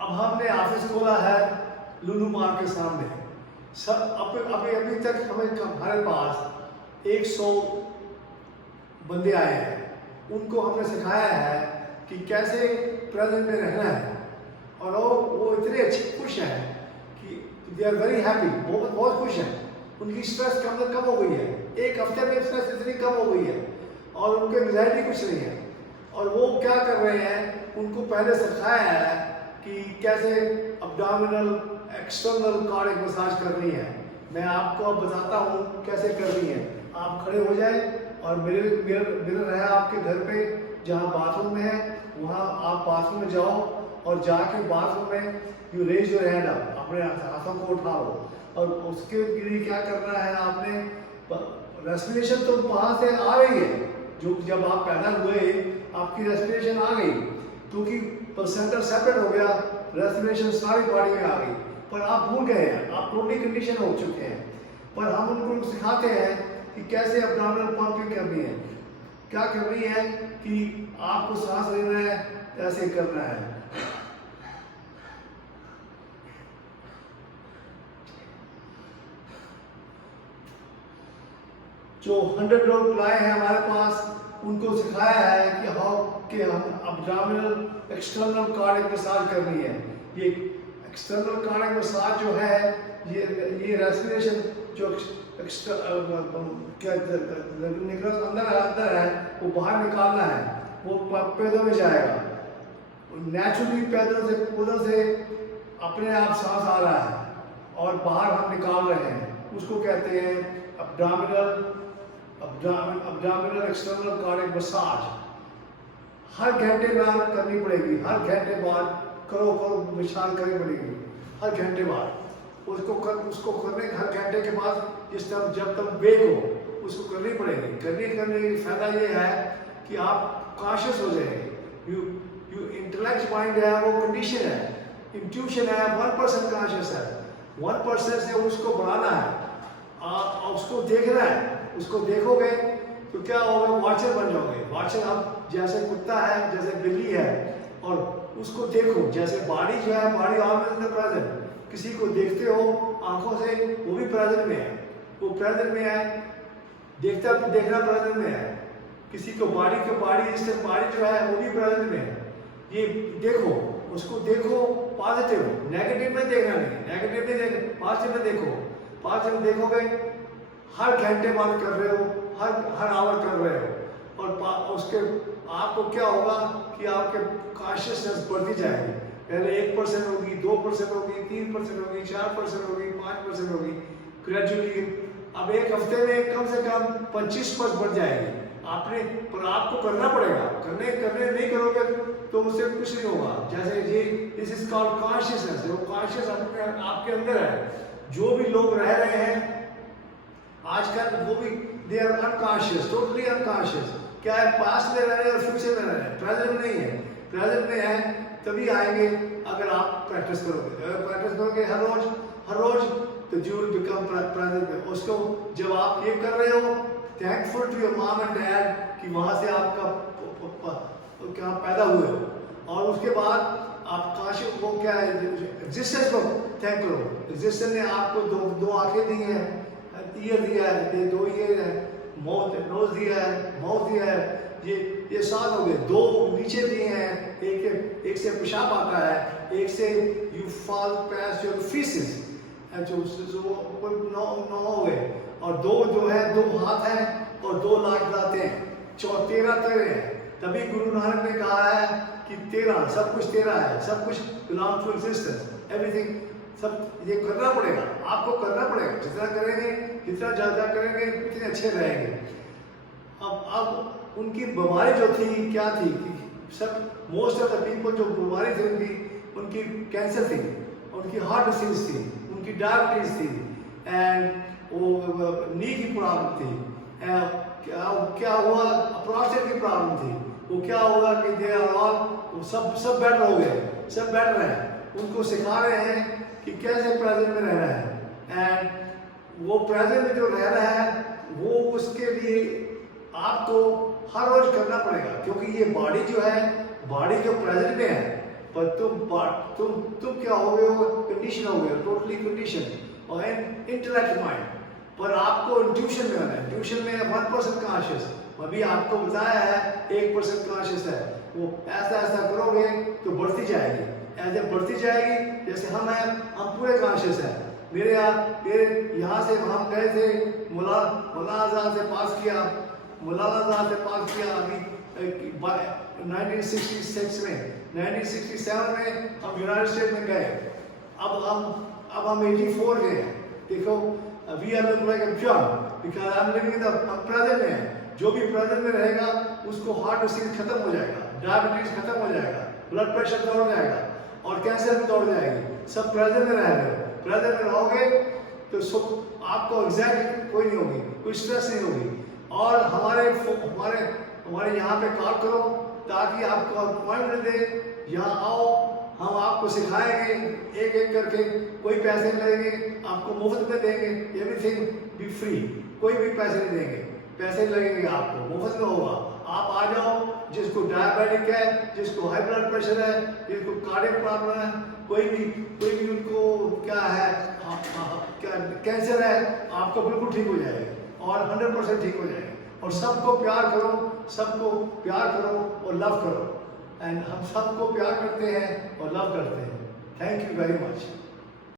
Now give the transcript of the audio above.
अब हमने ऑफिस खोला है लुलु मार्ट के सामने। सब अभी तक हमारे पास 100 बंदे आए हैं। उनको हमने सिखाया है कि कैसे प्रेजेंट में रहना है, और वो इतने अच्छे खुश हैं कि दे आर वेरी हैप्पी, बहुत बहुत खुश हैं। उनकी स्ट्रेस कम हो गई है, एक हफ्ते में स्ट्रेस इतनी कम हो गई है, और उनके एंग्जाइटी कुछ नहीं है। और वो क्या कर रहे हैं, उनको पहले सिखाया है कि कैसे अब्डोमिनल एक्सटर्नल कार्डियक मसाज करनी है। मैं आपको अब बताता हूँ कैसे करनी है। आप खड़े हो जाए और मिरर है आपके घर पे, जहाँ बाथरूम है वहाँ आप बाथरूम में जाओ, और जाके बाथरूम में you raise your hand up, अपने हाथों को उठाओ, और उसके लिए क्या करना है, आपने रेस्पिरेशन तो वहाँ से आ रही है, जो जब आप पैदा हुए आपकी रेस्पिरेशन आ गई, क्योंकि प्लेसेंटा सेपरेट हो गया, रेस्पिरेशन सारी बॉडी में आ गई, पर आप भूल गए हैं, आप प्रोटीन कंडीशन हो चुके हैं। पर हम उनको सिखाते हैं कि कैसे एब्डोमिनल पंपिंग करनी है, क्या करनी है कि आपको सांस लेना है, ऐसे करना है। जो 100 लोग लाए हैं हमारे पास, उनको सिखाया है कि हम एब्डोमिनल एक्सटर्नल कार्डियक मसाज करनी है। ये एक्सटर्नल कार्डियक मसाज जो है, ये रेस्पिरेशन जो क्या निकल अंदर है वो बाहर निकालना है, वो पैदों में जाएगा। नेचुरली पैदों से अपने आप सांस आ रहा है और बाहर हम निकाल रहे हैं, उसको कहते हैं अब्डोमिनल एक्सटर्नल कार्डियक मसाज। हर घंटे बाद करनी पड़ेगी, हर घंटे बाद करो विचार करनी पड़ेगी, हर घंटे बाद उसको करने हर घंटे के बाद जब तक वेक हो उसको करनी पड़ेगी। करने का फायदा ये है कि आप कॉन्शियस हो जाएंगे। यू इंटेलेक्ट माइंड है, वो कंडीशन है, इंट्यूशन है, 1% कॉन्शियस है, 1% से उसको बढ़ाना है, उसको देखना है। उसको देखोगे तो क्या होगा, वॉचर बन जाओगे। वॉचर आप जैसे कुत्ता है, जैसे बिल्ली है, और उसको देखो, जैसे बॉडी जो है, body always in the present. किसी को देखते हो आंखों से, वो भी प्रेजेंट में है, वो प्रेजेंट में है, देखना प्रेजेंट में है। किसी को बॉडी जो है वो भी प्रेजेंट में है। ये देखो, उसको देखो, पॉजिटिव, नेगेटिव में देखना नहीं, नेगेटिव में देखो, पॉजिटिव में देखो। पॉजिटिव देखोगे, हर घंटे बाद कर रहे हो, हर आवर कर रहे हो, और उसके आपको क्या होगा कि आपके कॉन्शियसनेस बढ़ती जाएगी। पहले 1% होगी, 2% होगी, 3% होगी, 4% होगी, 5% होगी, ग्रेजुअली अब एक हफ्ते में कम से कम 25% बढ़ जाएगी। पर आपको करना पड़ेगा, करने नहीं करोगे तो उससे कुछ नहीं होगा। जैसे ये दिस इज कॉल्ड कॉन्शियसनेस, वो कॉन्शियस आपके अंदर है। जो भी लोग रह रहे हैं आजकल, वो भी they are unconscious, totally unconscious. क्या है, पास्ट में रह रहे हैं और फ्यूचर में रह रहे हैं, प्रेजेंट में नहीं है। प्रेजेंट में है तभी आएंगे अगर आप प्रैक्टिस करोगे। अगर प्रैक्टिस करोगे हर रोज तो यू विल बिकम प्रेजेंट में। उसको जब आप ये कर रहे हो, thankful to your mom and dad कि वहाँ से आपका क्या पैदा हुए हो, और उसके बाद आप काश वो क्या है, एग्जिस्टेंस को थैंक करो। एग्जिस्टेंस ने आपको दो आंखें दी हैं, ईयर दिया है, 2 ईयर है, नोज दिया है, माउथ दिया है, ये 7 हो गए। 2 नीचे दिए हैं, एक से पेशाब आता है, एक से you fall pass your faeces, जो 9 हो गए, और 2 जो है 2 हाथ हैं और 2 लाख लाते हैं, 13 हैं। तभी गुरु नानक ने कहा है कि 13 सब कुछ 13 है, सब कुछ बिलोंग टू एग्जिस्टेंस, एवरीथिंग। सब ये करना पड़ेगा, आपको करना पड़ेगा। जितना करेंगे, जितना ज़्यादा करेंगे, उतने अच्छे रहेंगे। अब उनकी बीमारी जो थी क्या थी कि सब मोस्ट ऑफ द पीपल जो बीमारी थी उनकी कैंसर थी, उनकी हार्ट डिसीज थी, उनकी डायबिटीज थी, एंड वो नी की प्रॉब्लम थी, क्या हुआ, प्रोस्टेट की प्रॉब्लम थी। वो क्या होगा कि दे आर ऑल सब बेटर हो गए, सब बेटर हैं। उनको सिखा रहे हैं कि कैसे प्रेजेंट में रहना है, एंड वो प्रेजेंट में जो रहना है वो उसके लिए आपको हर रोज करना पड़ेगा। क्योंकि ये बॉडी जो है, बॉडी जो प्रेजेंट में है, पर तुम क्या हो गए हो, कंडीशन हो गए हो, टोटली कंडीशन और इंटेलेक्ट माइंड। पर आपको ट्यूशन में होना है, ट्यूशन में 1% कॉन्शियस, अभी आपको बताया है 1% कॉन्शियस है, वो ऐसा ऐसा करोगे तो बढ़ती जाएगी, ऐसे बढ़ती जाएगी। जैसे हम हैं, हम पूरे कॉन्शियस हैं। मेरे यहाँ से हम गए थे, मौलाना से पास किया, मौलाना से पास किया अभी 1966 में, 1967 में हम यूनाइटेड स्टेट में गए। अब हम 84 के हैं। देखो, we are looking like a jump because I am living in the present में। जो भी प्रेजेंट में रहेगा उसको हार्ट डिसीज खत्म हो जाएगा, डायबिटीज खत्म हो जाएगा, ब्लड प्रेशर दौड़ जाएगा और कैंसर भी दौड़ जाएगी। सब प्रेजेंट में रह रहे हो, प्रेजेंट में रहोगे तो सुख आपको एंग्जाइटी कोई नहीं होगी, कोई स्ट्रेस नहीं होगी। और हमारे यहाँ पे कॉल करो ताकि आपको अपॉइंटमेंट दे, यहाँ आओ, हम आपको सिखाएंगे एक एक करके, कोई पैसे नहीं लगेंगे, आपको मुफ्त में देंगे, एवरीथिंग बी फ्री, कोई भी पैसे नहीं देंगे, पैसे लगेंगे आपको, मुफ्त में होगा। आप आ जाओ, जिसको डायबिटिक है, जिसको हाई ब्लड प्रेशर है, जिसको कार्डियक प्रॉब्लम है, कोई भी उनको क्या है, क्या कैंसर है, आपको बिल्कुल ठीक हो जाएगा और 100% ठीक हो जाएगा। और सबको प्यार करो, सबको प्यार करो और लव करो। एंड हम सबको प्यार करते हैं और लव करते हैं। Thank you very much.